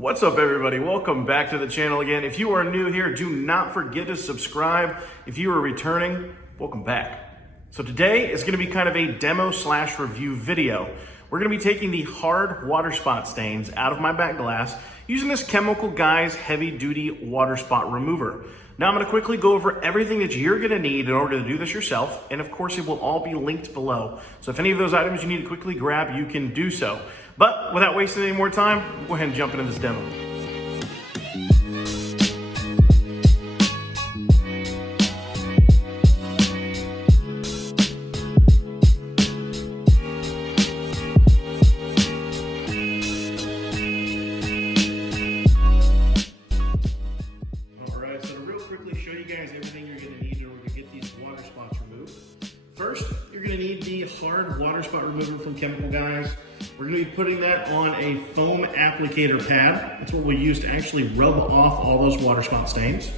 What's up, everybody? Welcome back to the channel again. If you are new here, do not forget to subscribe. If you are returning, welcome back. So today is going to be kind of a demo slash review video. We're going to be taking the hard water spot stains out of my back glass using this Chemical Guys heavy duty water spot remover. Now I'm going to quickly go over everything that you're going to need in order to do this yourself, and of course it will all be linked below. So if any of those items you need to quickly grab, you can do so. But without wasting any more time, we'll go ahead and jump into this demo. First, you're going to need the hard water spot remover from Chemical Guys. We're going to be putting that on a foam applicator pad. That's what we use to actually rub off all those water spot stains.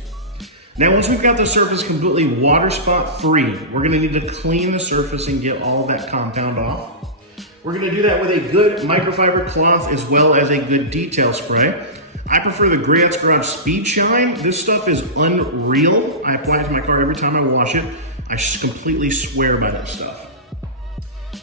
Now, once we've got the surface completely water spot free, we're going to need to clean the surface and get all of that compound off. We're going to do that with a good microfiber cloth as well as a good detail spray. I prefer the Griots Garage Speed Shine. This stuff is unreal. I apply it to my car every time I wash it. I completely swear by that stuff.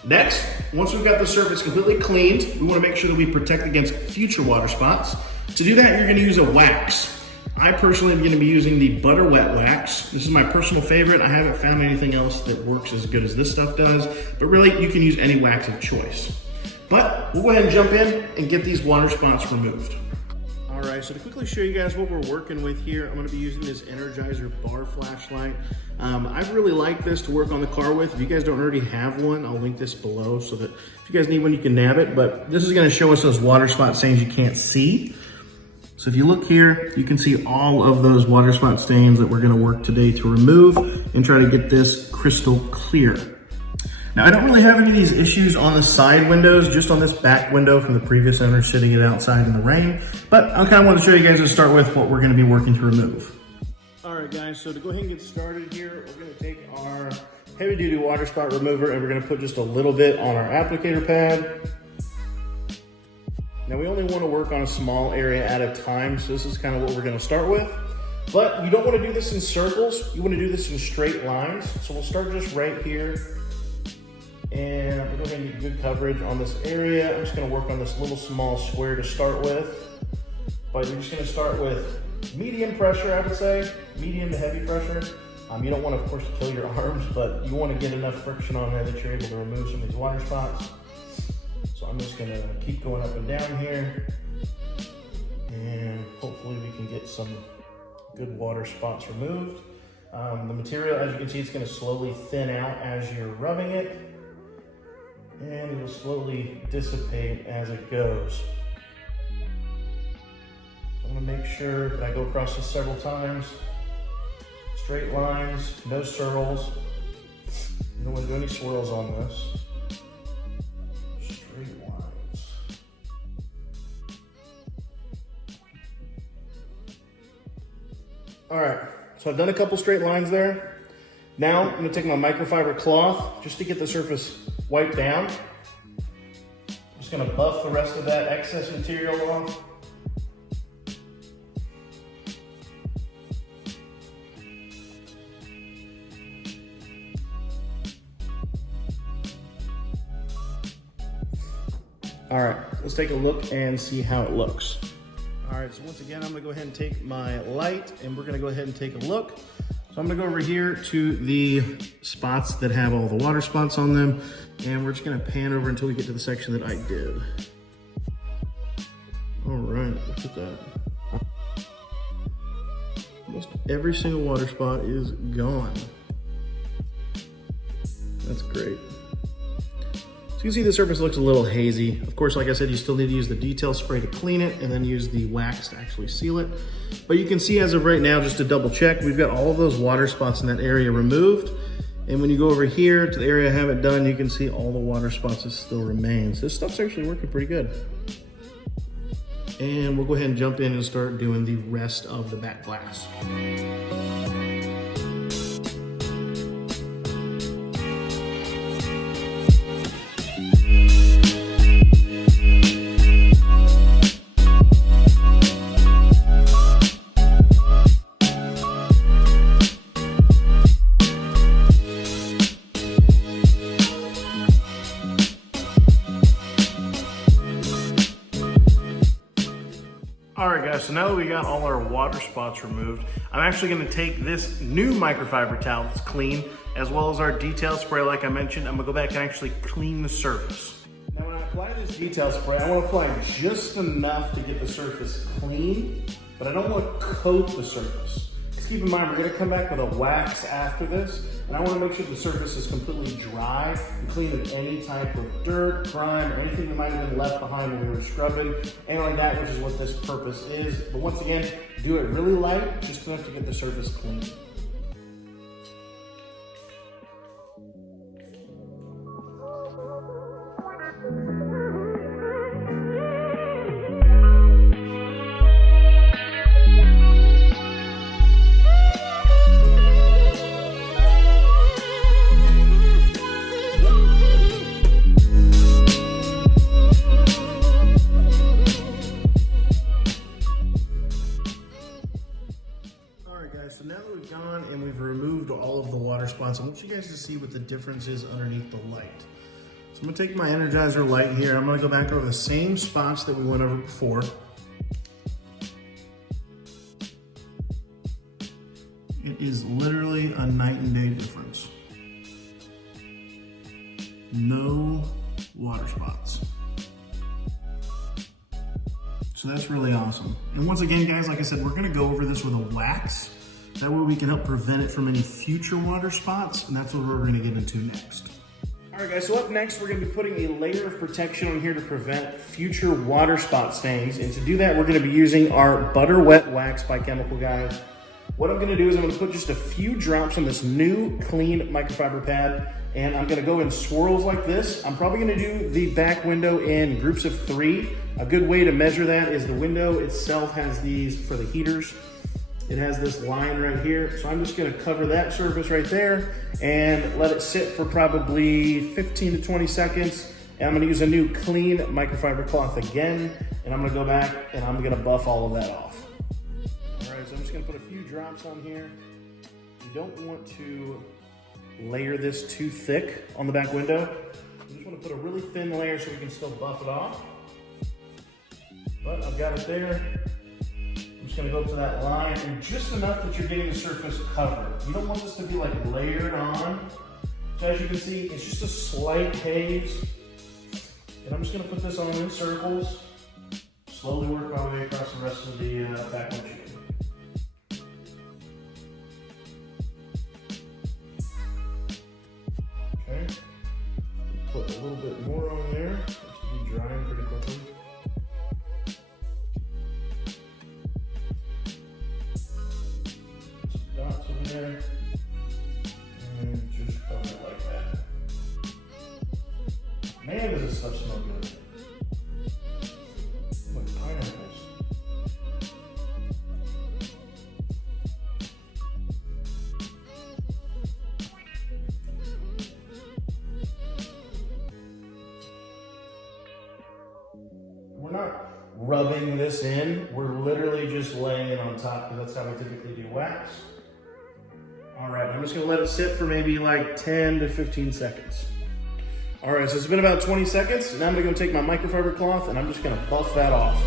Next, once we've got the surface completely cleaned, we want to make sure that we protect against future water spots. To do that, you're going to use a wax. I personally am going to be using the Butter Wet Wax. This is my personal favorite. I haven't found anything else that works as good as this stuff does, but really you can use any wax of choice. But we'll go ahead and jump in and get these water spots removed. All right, so to quickly show you guys what we're working with here, I'm going to be using this Energizer bar flashlight. I really like this to work on the car with. If you guys don't already have one, I'll link this below so that if you guys need one, you can nab it. But this is going to show us those water spot stains you can't see. So if you look here, you can see all of those water spot stains that we're going to work today to remove and try to get this crystal clear. Now, I don't really have any of these issues on the side windows, just on this back window from the previous owner sitting it outside in the rain. But I kind of want to show you guys to start with what we're going to be working to remove. All right, guys, so to go ahead and get started here, we're going to take our heavy duty water spot remover and we're going to put just a little bit on our applicator pad. Now, we only want to work on a small area at a time, so this is kind of what we're going to start with. But you don't want to do this in circles, you want to do this in straight lines. So we'll start just right here. And we're going to get good coverage on this area. I'm just going to work on this little small square to start with. But you're just going to start with medium pressure, I would say. Medium to heavy pressure. You don't want to, of course, kill your arms, but you want to get enough friction on there that you're able to remove some of these water spots. So I'm just going to keep going up and down here. And hopefully we can get some good water spots removed. The material, as you can see, it's going to slowly thin out as you're rubbing it. And it will slowly dissipate as it goes. So I'm going to make sure that I go across this several times. Straight lines, no swirls. You don't want to do any swirls on this. Straight lines. All right, so I've done a couple straight lines there. Now I'm going to take my microfiber cloth just to get the surface wiped down. I'm just going to buff the rest of that excess material off. All right, let's take a look and see how it looks. All right, so once again, I'm going to go ahead and take my light and we're going to go ahead and take a look. So I'm going to go over here to the spots that have all the water spots on them, and we're just going to pan over until we get to the section that I did. All right, look at that. Almost every single water spot is gone. That's great. So you can see the surface looks a little hazy. Of course, like I said, you still need to use the detail spray to clean it and then use the wax to actually seal it. But you can see as of right now, just to double check, we've got all of those water spots in that area removed. And when you go over here to the area I haven't done, you can see all the water spots that still remain. So this stuff's actually working pretty good. And we'll go ahead and jump in and start doing the rest of the back glass. All right guys, so now that we got all our water spots removed, I'm actually gonna take this new microfiber towel that's clean, as well as our detail spray like I mentioned. I'm gonna go back and actually clean the surface. Now when I apply this detail spray, I wanna apply just enough to get the surface clean, but I don't wanna coat the surface. Just keep in mind, we're gonna come back with a wax after this, and I wanna make sure the surface is completely dry and clean of any type of dirt, grime, or anything that might have been left behind when we were scrubbing, and like that, which is what this purpose is. But once again, do it really light, just enough to get the surface clean. So now that we've gone and we've removed all of the water spots, I want you guys to see what the difference is underneath the light. So I'm gonna take my Energizer light here. I'm gonna go back over the same spots that we went over before. It is literally a night and day difference. No water spots. So that's really awesome. And once again, guys, like I said, we're gonna go over this with a wax. That way we can help prevent it from any future water spots, and that's what we're gonna get into next. All right guys, so up next, we're gonna be putting a layer of protection on here to prevent future water spot stains. And to do that, we're gonna be using our Butter Wet Wax by Chemical Guys. What I'm gonna do is I'm gonna put just a few drops on this new clean microfiber pad, and I'm gonna go in swirls like this. I'm probably gonna do the back window in groups of 3. A good way to measure that is the window itself has these for the heaters. It has this line right here. So I'm just gonna cover that surface right there and let it sit for probably 15 to 20 seconds. And I'm gonna use a new clean microfiber cloth again, and I'm gonna go back and I'm gonna buff all of that off. All right, so I'm just gonna put a few drops on here. You don't want to layer this too thick on the back window. You just wanna put a really thin layer so we can still buff it off. But I've got it there. I'm just gonna go up to that line, and just enough that you're getting the surface covered. You don't want this to be like layered on. So as you can see, it's just a slight haze. And I'm just gonna put this on in circles, slowly work my way across the rest of the back windshield. Okay, put a little bit more on there. It should be drying pretty quickly. There, and just cover it like that. Man, does this stuff smell good. Like pineapples. We're not rubbing this in, we're literally just laying it on top, because that's how we typically do wax. All right, I'm just gonna let it sit for maybe like 10 to 15 seconds. All right, so it's been about 20 seconds. Now I'm gonna go take my microfiber cloth and I'm just gonna buff that off.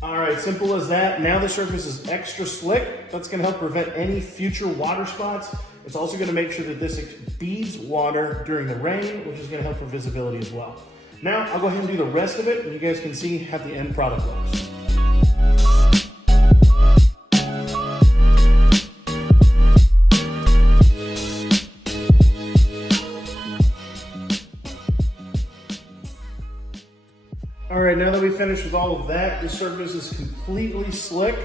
All right, simple as that. Now the surface is extra slick. That's gonna help prevent any future water spots. It's also gonna make sure that this beads water during the rain, which is gonna help for visibility as well. Now, I'll go ahead and do the rest of it, and you guys can see how the end product looks. All right, now that we finished with all of that, the surface is completely slick.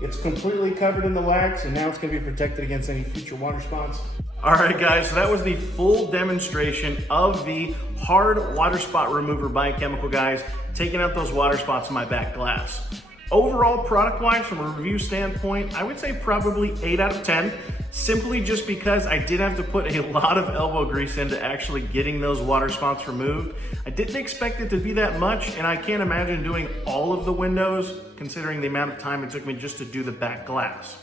It's completely covered in the wax, and now it's gonna be protected against any future water spots. All right, guys, so that was the full demonstration of the hard water spot remover by Chemical Guys, taking out those water spots in my back glass. Overall, product-wise, from a review standpoint, I would say probably 8 out of 10, simply just because I did have to put a lot of elbow grease into actually getting those water spots removed. I didn't expect it to be that much, and I can't imagine doing all of the windows, considering the amount of time it took me just to do the back glass.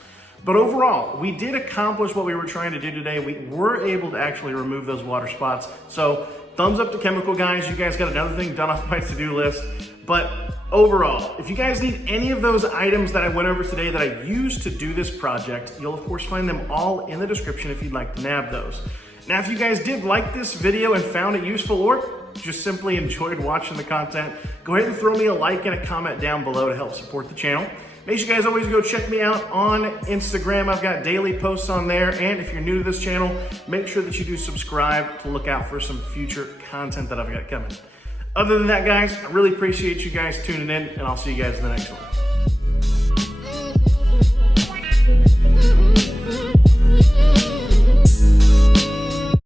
But overall, we did accomplish what we were trying to do today. We were able to actually remove those water spots. So thumbs up to Chemical Guys. You guys got another thing done off my to-do list. But overall, if you guys need any of those items that I went over today that I used to do this project, you'll of course find them all in the description if you'd like to nab those. Now, if you guys did like this video and found it useful or just simply enjoyed watching the content, go ahead and throw me a like and a comment down below to help support the channel. Make sure you guys always go check me out on Instagram. I've got daily posts on there. And if you're new to this channel, make sure that you do subscribe to look out for some future content that I've got coming. Other than that, guys, I really appreciate you guys tuning in, and I'll see you guys in the next one.